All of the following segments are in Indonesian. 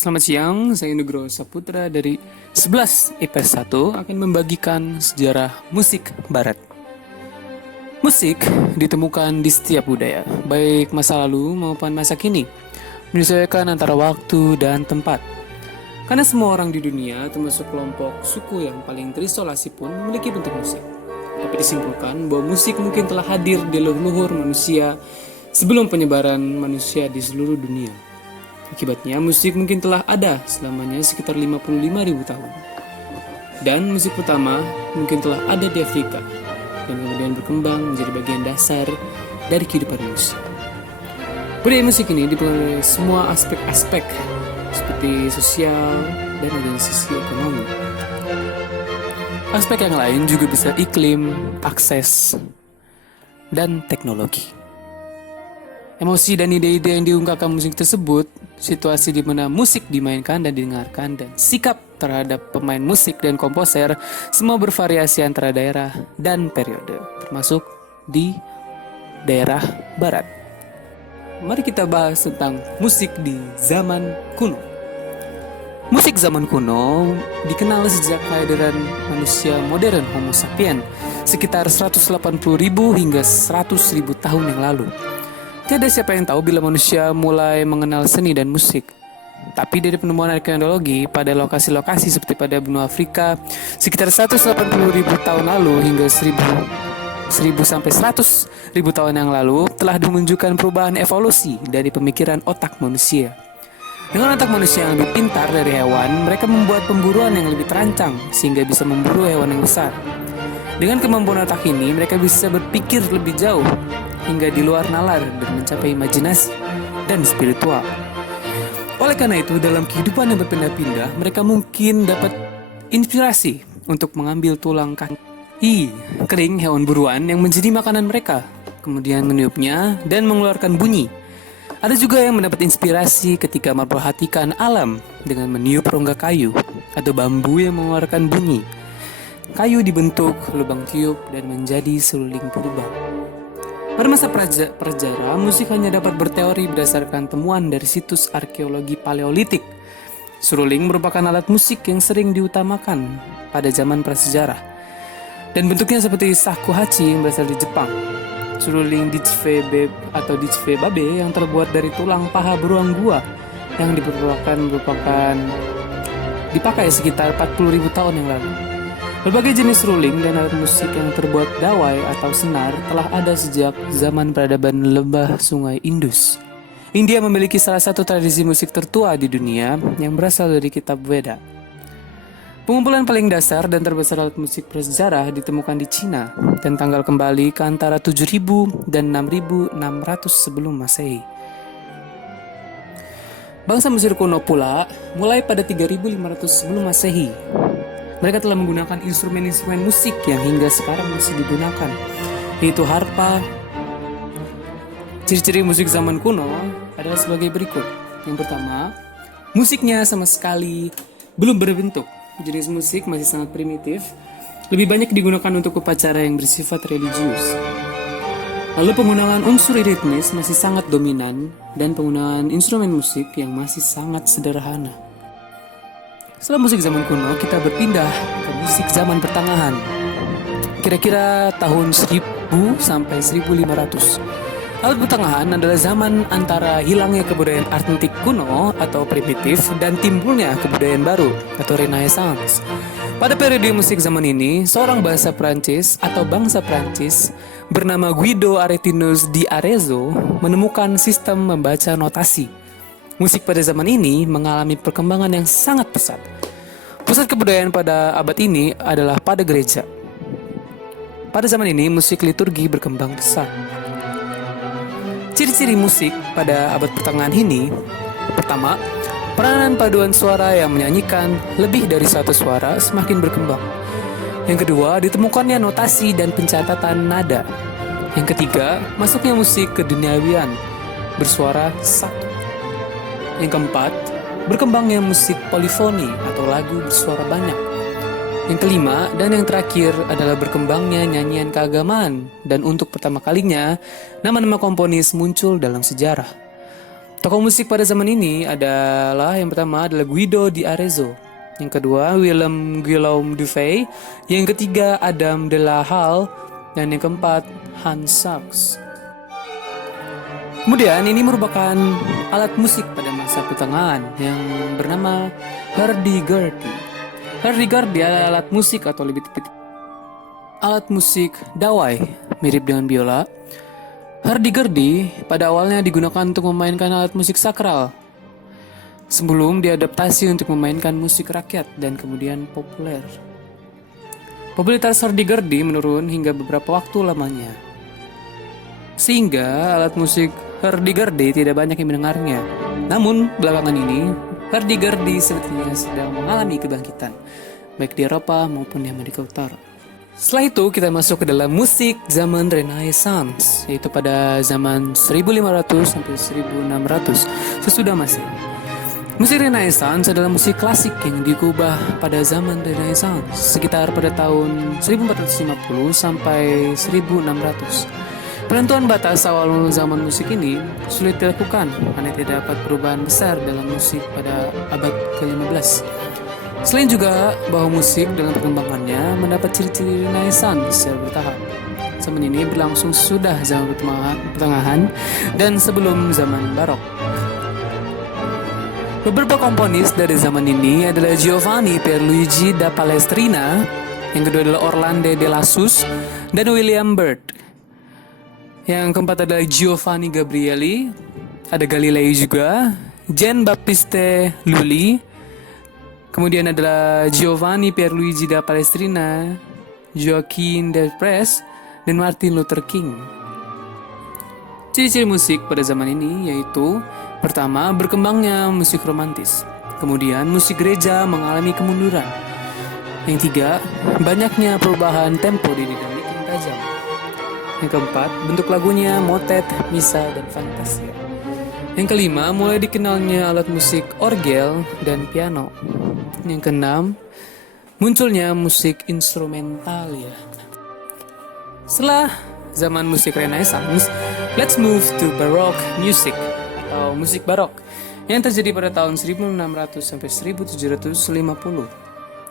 Selamat siang, saya Nugroho Saputra dari 11 IPS 1 akan membagikan sejarah musik barat. Musik ditemukan di setiap budaya, baik masa lalu maupun masa kini, menyesuaikan antara waktu dan tempat. Karena semua orang di dunia, termasuk kelompok suku yang paling terisolasi pun memiliki bentuk musik. Dapat disimpulkan bahwa musik mungkin telah hadir di leluhur manusia sebelum penyebaran manusia di seluruh dunia. Akibatnya, musik mungkin telah ada selamanya sekitar 55.000 tahun. Dan musik pertama mungkin telah ada di Afrika dan kemudian berkembang menjadi bagian dasar dari kehidupan manusia. Budaya musik ini dipengaruhi oleh semua aspek-aspek seperti sosial dan organisasi ekonomi. Aspek yang lain juga bisa iklim, akses, dan teknologi. Emosi dan ide-ide yang diungkapkan musik tersebut, situasi di mana musik dimainkan dan didengarkan, dan sikap terhadap pemain musik dan komposer, semua bervariasi antara daerah dan periode, termasuk di daerah barat. Mari kita bahas tentang musik di zaman kuno. Musik zaman kuno dikenal sejak kehadiran manusia modern Homo sapiens sekitar 180.000 hingga 100.000 tahun yang lalu. Tiada siapa yang tahu bila manusia mulai mengenal seni dan musik. Tapi dari penemuan arkeologi pada lokasi-lokasi seperti pada benua Afrika sekitar 180.000 tahun lalu hingga 1000 sampai 100.000 tahun yang lalu telah menunjukkan perubahan evolusi dari pemikiran otak manusia. Dengan otak manusia yang lebih pintar dari hewan, mereka membuat pemburuan yang lebih terancang sehingga bisa memburu hewan yang besar. Dengan kemampuan otak ini, mereka bisa berpikir lebih jauh hingga di luar nalar dan mencapai imajinasi dan spiritual. Oleh karena itu, dalam kehidupan yang berpindah-pindah, mereka mungkin dapat inspirasi untuk mengambil tulang kaki kering hewan buruan yang menjadi makanan mereka, kemudian meniupnya dan mengeluarkan bunyi. Ada juga yang mendapat inspirasi ketika memperhatikan alam dengan meniup rongga kayu atau bambu yang mengeluarkan bunyi. Kayu dibentuk lubang tiup dan menjadi seruling purba. Pada masa prasejarah, musik hanya dapat berteori berdasarkan temuan dari situs arkeologi Paleolitik. Seruling merupakan alat musik yang sering diutamakan pada zaman prasejarah. Dan bentuknya seperti shakuhachi yang berasal dari Jepang. Seruling dijve atau dijve babe yang terbuat dari tulang paha beruang gua yang merupakan dipakai sekitar 40.000 tahun yang lalu. Berbagai jenis seruling dan alat musik yang terbuat dawai atau senar telah ada sejak zaman peradaban lembah sungai Indus. India memiliki salah satu tradisi musik tertua di dunia yang berasal dari kitab Veda. Pengumpulan paling dasar dan terbesar alat musik prasejarah ditemukan di Cina dan tanggal kembali ke antara 7.000 dan 6.600 sebelum Masehi. Bangsa Mesir kuno pula mulai pada 3.500 sebelum Masehi. Mereka telah menggunakan instrumen-instrumen musik yang hingga sekarang masih digunakan, yaitu harpa. Ciri-ciri musik zaman kuno adalah sebagai berikut. Yang pertama, musiknya sama sekali belum berbentuk. Jenis musik masih sangat primitif, lebih banyak digunakan untuk upacara yang bersifat religius. Lalu penggunaan unsur ritmis masih sangat dominan dan penggunaan instrumen musik yang masih sangat sederhana. Setelah musik zaman kuno, kita berpindah ke musik zaman pertengahan. Kira-kira tahun 1000 sampai 1500. Abad pertengahan adalah zaman antara hilangnya kebudayaan antik kuno atau primitif dan timbulnya kebudayaan baru atau Renaissance. Pada periode musik zaman ini, seorang bangsa Prancis bernama Guido Aretinus di Arezzo menemukan sistem membaca notasi. Musik pada zaman ini mengalami perkembangan yang sangat pesat. Pusat kebudayaan pada abad ini adalah pada gereja. Pada zaman ini, musik liturgi berkembang pesat. Ciri-ciri musik pada abad pertengahan ini, pertama, peranan paduan suara yang menyanyikan lebih dari satu suara semakin berkembang. Yang kedua, ditemukannya notasi dan pencatatan nada. Yang ketiga, masuknya musik ke duniawian, bersuara satu. Yang keempat, berkembangnya musik polifoni atau lagu bersuara banyak. Yang kelima dan yang terakhir adalah berkembangnya nyanyian keagamaan dan untuk pertama kalinya nama-nama komponis muncul dalam sejarah. Tokoh musik pada zaman ini adalah yang pertama adalah Guido di Arezzo, yang kedua Willem Guillaume Dufay, yang ketiga Adam de la Halle, dan yang keempat Hans Sachs. Kemudian ini merupakan alat musik pada masa pertengahan yang bernama hurdy-gurdy. Hurdy-gurdy adalah alat musik atau lebih tepat alat musik dawai, mirip dengan biola. Hurdy-gurdy pada awalnya digunakan untuk memainkan alat musik sakral sebelum diadaptasi untuk memainkan musik rakyat dan kemudian populer. Popularitas hurdy-gurdy menurun hingga beberapa waktu lamanya, sehingga alat musik hurdy-gurdy tidak banyak yang mendengarnya. Namun belakangan ini hurdy-gurdy sepertinya sedang mengalami kebangkitan, baik di Eropa maupun di Amerika Utara. Setelah itu kita masuk ke dalam musik zaman Renaissance, yaitu pada zaman 1500 sampai 1600 sesudah Masehi. Musik Renaissance adalah musik klasik yang diubah pada zaman Renaissance sekitar pada tahun 1450 sampai 1600. Penentuan batas awal zaman musik ini sulit dilakukan karena tidak dapat perubahan besar dalam musik pada abad ke-15. Selain juga bahwa musik dalam perkembangannya mendapat ciri-ciri Renaissance secara bertahap. Zaman ini berlangsung sudah zaman pertengahan dan sebelum zaman Barok. Beberapa komponis dari zaman ini adalah Giovanni Pierluigi da Palestrina, yang kedua adalah Orlando de Lassus, dan William Byrd. Yang keempat adalah Giovanni Gabrieli, ada Galilei juga, Jean Baptiste Lully, kemudian adalah Giovanni Pierluigi da Palestrina, Joaquin del Pres, dan Martin Luther King. Ciri-ciri musik pada zaman ini yaitu pertama, berkembangnya musik romantis. Kemudian musik gereja mengalami kemunduran. Yang tiga, banyaknya perubahan tempo di dinamik yang tajam. Yang keempat, bentuk lagunya motet, misa, dan fantasia. Yang kelima, mulai dikenalnya alat musik orgel dan piano. Yang keenam, munculnya musik instrumental ya. Setelah zaman musik Renaissance, let's move to Baroque music atau musik barok yang terjadi pada tahun 1600 sampai 1750.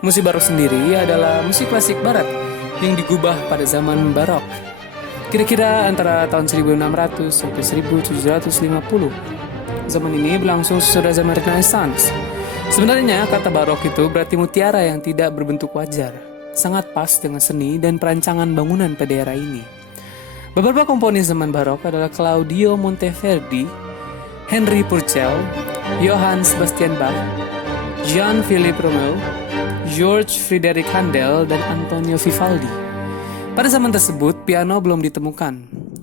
Musik barok sendiri adalah musik klasik barat yang digubah pada zaman barok. Kira-kira antara tahun 1600 sampai 1750. Zaman ini berlangsung sesudah zaman Renaissance. Sebenarnya kata barok itu berarti mutiara yang tidak berbentuk wajar, sangat pas dengan seni dan perancangan bangunan pada era ini. Beberapa komponis zaman barok adalah Claudio Monteverdi, Henry Purcell, Johann Sebastian Bach, Jean-Philippe Rameau, George Friedrich Handel, dan Antonio Vivaldi. Pada zaman tersebut, piano belum ditemukan,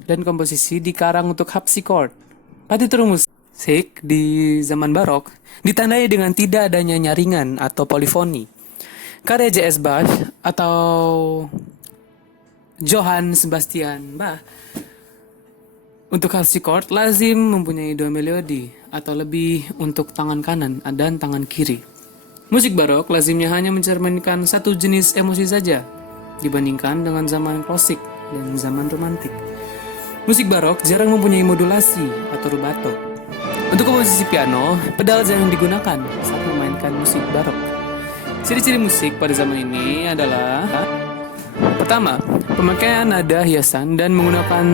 dan komposisi dikarang untuk harpsichord. Partitur musik di zaman barok ditandai dengan tidak adanya nyaringan atau polifoni. Karya J.S. Bach atau Johann Sebastian Bach untuk harpsichord lazim mempunyai dua melodi atau lebih untuk tangan kanan dan tangan kiri. Musik barok lazimnya hanya mencerminkan satu jenis emosi saja dibandingkan dengan zaman klasik dan zaman romantik. Musik barok jarang mempunyai modulasi atau rubato. Untuk komposisi piano, pedal jarang digunakan saat memainkan musik barok. Ciri-ciri musik pada zaman ini adalah pertama, pemakaian nada hiasan dan menggunakan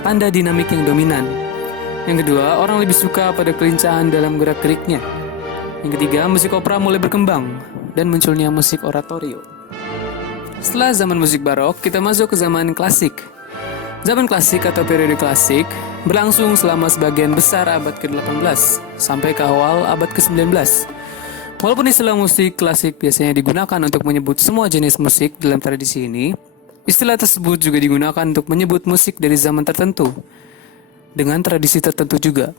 tanda dinamik yang dominan. Yang kedua, orang lebih suka pada kelincahan dalam gerak-geriknya. Yang ketiga, musik opera mulai berkembang dan munculnya musik oratorio. Setelah zaman musik barok, kita masuk ke zaman klasik. Zaman klasik atau periode klasik berlangsung selama sebagian besar abad ke-18 sampai ke awal abad ke-19. Walaupun istilah musik klasik biasanya digunakan untuk menyebut semua jenis musik dalam tradisi ini, istilah tersebut juga digunakan untuk menyebut musik dari zaman tertentu, dengan tradisi tertentu juga.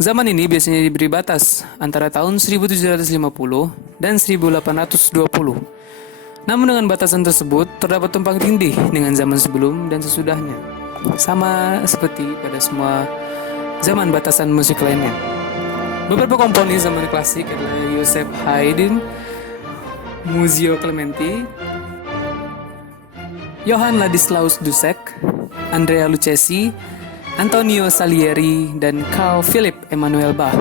Zaman ini biasanya diberi batas antara tahun 1750 dan 1820. Namun dengan batasan tersebut, terdapat tumpang tindih dengan zaman sebelum dan sesudahnya. Sama seperti pada semua zaman batasan musik lainnya. Beberapa komponis zaman klasik adalah Joseph Haydn, Muzio Clementi, Johann Ladislaus Dussek, Andrea Lucchesi, Antonio Salieri, dan Carl Philipp Emanuel Bach.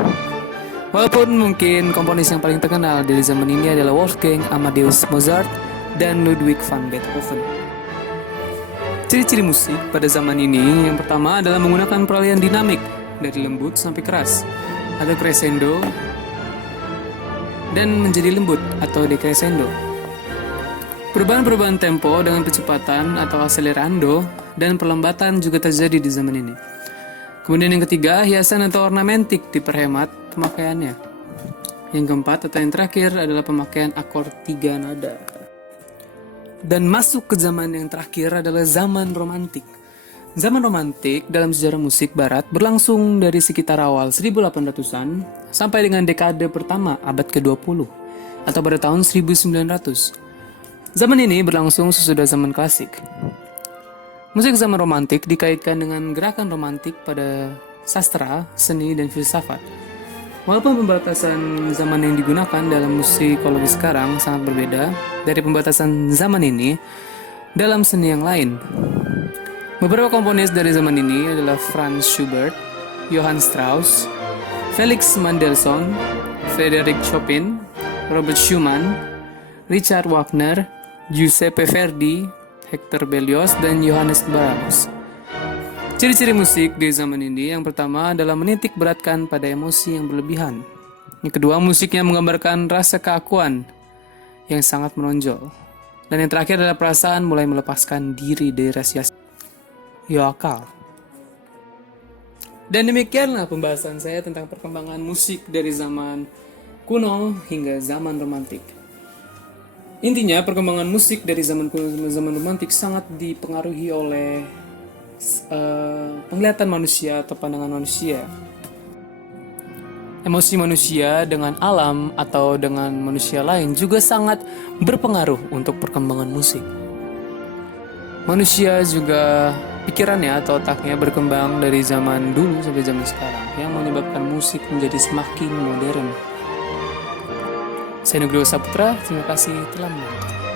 Walaupun mungkin komponis yang paling terkenal dari zaman ini adalah Wolfgang Amadeus Mozart dan Ludwig van Beethoven. Ciri-ciri musik pada zaman ini yang pertama adalah menggunakan peralihan dinamik dari lembut sampai keras, atau crescendo, dan menjadi lembut atau decrescendo. Perubahan-perubahan tempo dengan kecepatan atau accelerando dan perlambatan juga terjadi di zaman ini. Kemudian yang ketiga, hiasan atau ornamentik diperhemat pemakaiannya. Yang keempat atau yang terakhir adalah pemakaian akord 3 nada. Dan masuk ke zaman yang terakhir adalah zaman romantik. Zaman romantik dalam sejarah musik barat berlangsung dari sekitar awal 1800-an sampai dengan dekade pertama abad ke-20 atau pada tahun 1900. Zaman ini berlangsung sesudah zaman klasik. Musik zaman romantik dikaitkan dengan gerakan romantik pada sastra, seni, dan filsafat. Walaupun pembatasan zaman yang digunakan dalam musikologi sekarang sangat berbeda dari pembatasan zaman ini dalam seni yang lain. Beberapa komponis dari zaman ini adalah Franz Schubert, Johann Strauss, Felix Mendelssohn, Frédéric Chopin, Robert Schumann, Richard Wagner, Giuseppe Verdi, Hector Berlioz, dan Johannes Brahms. Ciri-ciri musik di zaman ini yang pertama adalah menitik beratkan pada emosi yang berlebihan. Yang kedua, musiknya menggambarkan rasa keakuan yang sangat menonjol. Dan yang terakhir adalah perasaan mulai melepaskan diri dari rahasia akal. Dan demikianlah pembahasan saya tentang perkembangan musik dari zaman kuno hingga zaman romantik. Intinya, perkembangan musik dari zaman kuno sampai zaman romantik sangat dipengaruhi oleh penglihatan manusia atau pandangan manusia. Emosi manusia dengan alam atau dengan manusia lain juga sangat berpengaruh untuk perkembangan musik. Manusia juga pikirannya atau otaknya berkembang dari zaman dulu sampai zaman sekarang yang menyebabkan musik menjadi semakin modern. Saya Nugroho Saputra, terima kasih telah menonton.